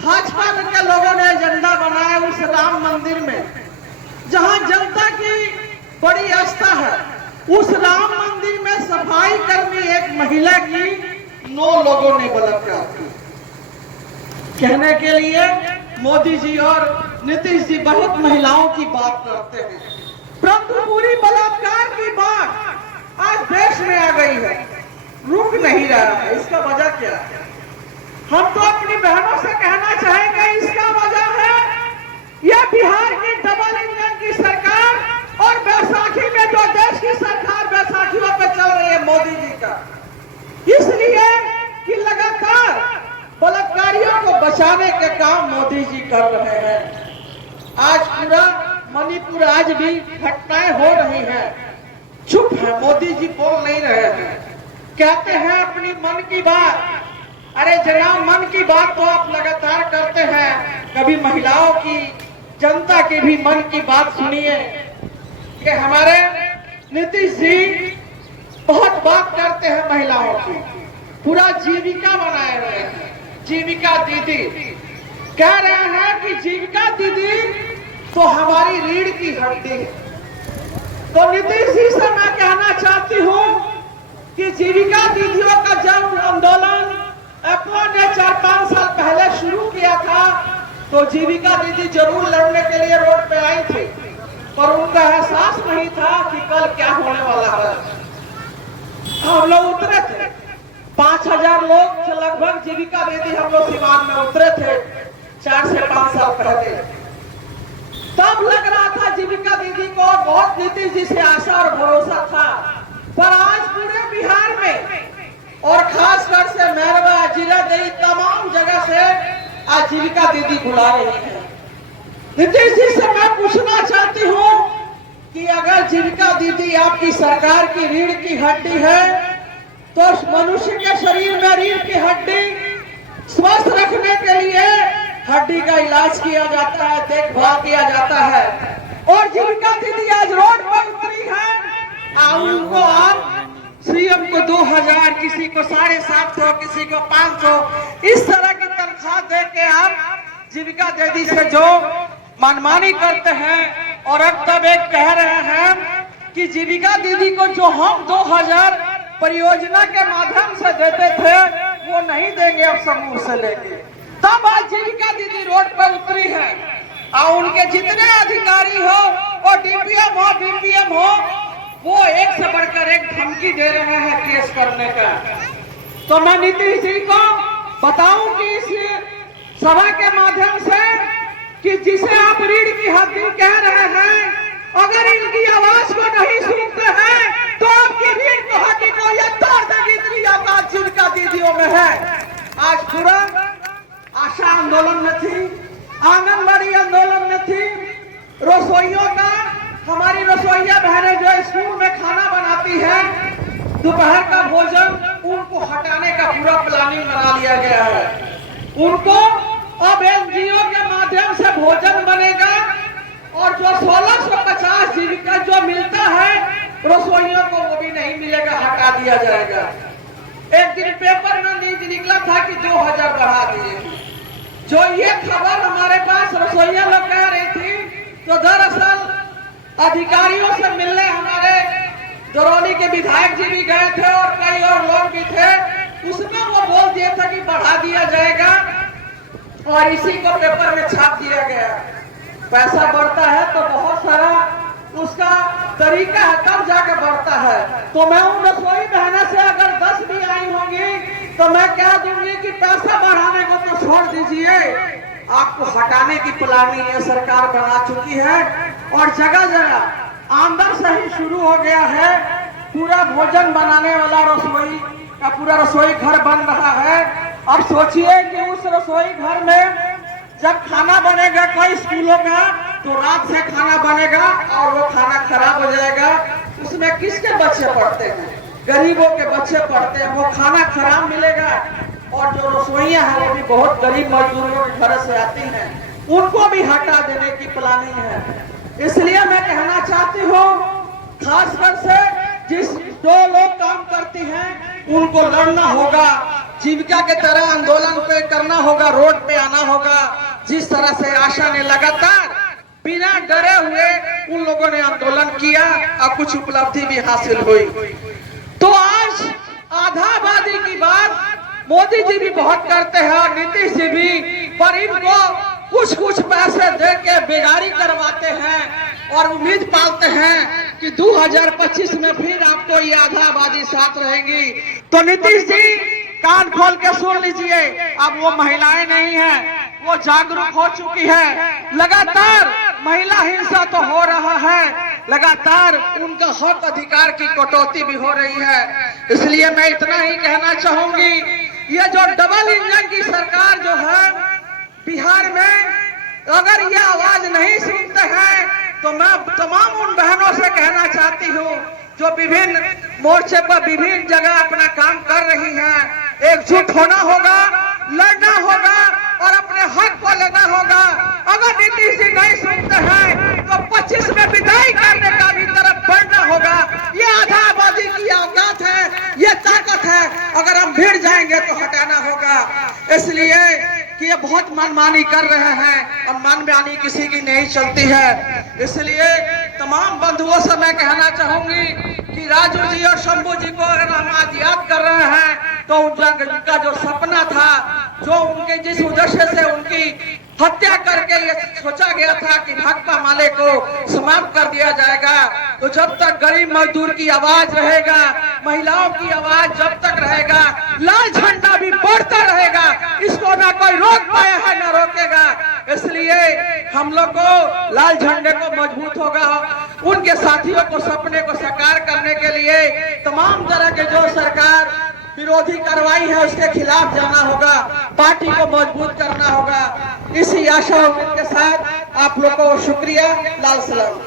भाजपा के लोगों ने एजेंडा बनाया उस राम मंदिर में, जहां जनता की बड़ी आस्था है, उस राम मंदिर में सफाई कर्मी एक महिला की 9 लोगों ने बलात्कार किया। कहने के लिए मोदी जी और नीतीश जी बहुत महिलाओं की बात करते हैं, परंतु पूरी बलात्कार की बात आज देश में आ गई है, रुक नहीं रहा है। इसका वजह क्या है? हम तो अपनी बहनों से कहना चाहेंगे, इसका वजह है यह बिहार की डबल इंजन की सरकार और बैसाखी में जो देश की सरकार बैसाखियों पे चल रही है मोदी जी का, इसलिए कि लगातार बलात्कारियों को बचाने के काम मोदी जी कर रहे हैं। आज पूरा मणिपुर आज भी घटनाएं हो रही हैं, चुप है, मोदी जी बोल नहीं रहे हैं, कहते हैं अपनी मन की बात। अरे जनाब, मन की बात तो आप लगातार करते हैं, कभी महिलाओं की, जनता की भी मन की बात सुनिए। कि हमारे नीतीश जी बहुत बात करते हैं महिलाओं की, पूरा जीविका बनाए हुए हैं, जीविका दीदी कह रहे हैं कि जीविका दीदी तो हमारी रीढ़ की हड्डी है। तो नीतीश जी से मैं कहना चाहती हूँ कि जीविका दीदियों का जब आंदोलन अपनों ने 4-5 साल पहले शुरू किया था, तो जीविका दीदी जरूर लड़ने के लिए रोड पे आई थी, पर उनका एहसास नहीं था कि कल क्या होने वाला है। हम लोग उतरे थे, 5000 लोग से लगभग जीविका दीदी हम लोग सीवान में उतरे थे 4 से 5 साल पहले। तब लग रहा था जीविका दीदी को बहुत नीतीश जी से आशा और भरोसा था, पर आज पूरे बिहार में और खासकर से मैरवा, जीरादेई, तमाम जगह से आज जीविका दीदी बुला रही है। नीतीश जी से मैं पूछना चाहती हूँ कि अगर जीविका दीदी आपकी सरकार की रीढ़ की हड्डी है, तो मनुष्य के शरीर में रीढ़ की हड्डी स्वस्थ रखने के लिए हड्डी का इलाज किया जाता है, देखभाल किया जाता है, और जीविका दीदी आज रोड पर उतरी है। उनको आप सीएम को 2000, किसी को 750, किसी को 500, इस तरह की तनख्वाह दे के आप जीविका दीदी से जो मनमानी करते हैं, और अब तब एक कह रहे हैं कि जीविका दीदी को जो हम 2000 परियोजना के माध्यम से देते थे वो नहीं देंगे, अब समूह से लेंगे। तब आज जीविका दीदी रोड पर उतरी है, और उनके जितने अधिकारी हो और डीपीएम हो, बीपीएम हो, वो एक से बढ़कर एक धमकी दे रहे हैं केस करने का। तो मैं नीतीश जी को बताऊं कि इस सभा के माध्यम से कि जिसे आप रीढ़ की हड्डी कह रहे हैं, अगर इनकी आवाज को नहीं सुनते हैं तो आपकी रीढ़ की हड्डी को यह तोड़ देगी, इतनी औकात जीविका दीदियों में है। आज पूरा आशा आंदोलन में थी, आंगनबाड़ी आंदोलन में थी, रसोइयों का, हमारी रसोइया बहनें जो स्कूल में खाना बनाती है, दोपहर का भोजन, उनको हटाने का पूरा प्लानिंग बना लिया गया है। उनको अब एनजीओ के माध्यम से भोजन बनेगा, और जो 1650 जीविका जो मिलता है रसोइयों को वो भी नहीं मिलेगा, हटा दिया जाएगा। एक दिन पेपर में न्यूज निकला था कि 2000 बढ़ा दिए। जो ये खबर हमारे पास रसोइया लोग कह रही थी, तो दरअसल अधिकारियों से मिलने हमारे दरौली के विधायक जी भी गए थे और कई और लोग भी थे, उसमें वो बोल दिया था कि बढ़ा दिया जाएगा, और इसी को पेपर में छाप दिया गया। पैसा बढ़ता है तो बहुत सारा उसका तरीका है, तब जाकर बढ़ता है। तो मैं उन रसोई बहनों से अगर 10 भी आई होंगी तो मैं कह दूंगी कि पैसा बढ़ाने को तो छोड़ दीजिए, आपको हटाने की प्लानिंग ये सरकार बना चुकी है, और जगह जगह अंदर से ही शुरू हो गया है। पूरा भोजन बनाने वाला रसोई का पूरा रसोई घर बन रहा है। अब सोचिए कि उस रसोई घर में जब खाना बनेगा कई स्कूलों का, तो रात से खाना बनेगा और वो खाना खराब हो जाएगा। उसमें किसके बच्चे पढ़ते हैं? गरीबों के बच्चे पढ़ते हैं, वो खाना खराब मिलेगा। और जो रसोइयां हैं वो भी बहुत गरीब मजदूरों के घर से आती हैं, उनको भी हटा देने की प्लानिंग है। इसलिए मैं कहना चाहती हूँ, खासकर से जो लोग काम करती हैं उनको लड़ना होगा, जीविका के तरह आंदोलन पे करना होगा, रोड पे आना होगा। जिस तरह से आशा ने लगातार बिना डरे हुए उन लोगों ने आंदोलन किया और कुछ उपलब्धि भी हासिल हुई। तो आज आधा आबादी की बात मोदी जी भी बहुत करते हैं और नीतीश जी भी, पर इनको कुछ कुछ पैसे दे के बेगारी करवाते हैं और उम्मीद पालते हैं कि 2025 में फिर आपको ये आधा आबादी साथ रहेगी। तो नीतीश जी कान खोल के सुन लीजिए, अब वो महिलाएं नहीं है, वो जागरूक हो चुकी है। लगातार महिला हिंसा तो हो रहा है, लगातार उनका हक अधिकार की कटौती भी हो रही है। इसलिए मैं इतना ही कहना चाहूंगी, ये जो डबल इंजन की सरकार जो है बिहार में, अगर ये आवाज नहीं सुनते हैं तो मैं तमाम उन बहनों से कहना चाहती हूँ जो विभिन्न मोर्चे पर विभिन्न जगह अपना काम कर रही हैं, एकजुट होना होगा, लड़ना होगा और अपने हक को लेना होगा। अगर नीतीश जी नहीं सुनते हैं तो 25 में विदाई करने का भी तरफ बढ़ना होगा। ये आधा आबादी की औकात है, ये ताकत है, अगर हम भिड़ जाएंगे तो हटाना होगा। इसलिए कि ये बहुत मनमानी कर रहे हैं और मनमानी किसी की नहीं चलती है। इसलिए तमाम बंधुओं से मैं कहना चाहूंगी कि राजू जी और शंभू जी को अगर हम आज याद कर रहे हैं तो उनका जो सपना था, जो उनके जिस उद्देश्य से उनकी हत्या करके ये सोचा गया था कि भाकपा माले को समाप्त कर दिया जाएगा, तो जब तक गरीब मजदूर की आवाज रहेगा, महिलाओं की आवाज जब तक रहेगा, लाल झंडा भी बढ़ता रहेगा। इसको ना कोई रोक पाया है ना रोकेगा। इसलिए हम लोग को लाल झंडे को मजबूत होगा, उनके साथियों को सपने को साकार करने के लिए तमाम तरह के जो सरकार विरोधी कार्रवाई है उसके खिलाफ जाना होगा, पार्टी को मजबूत करना होगा। इसी आशा के साथ आप लोग को शुक्रिया, लाल सलाम।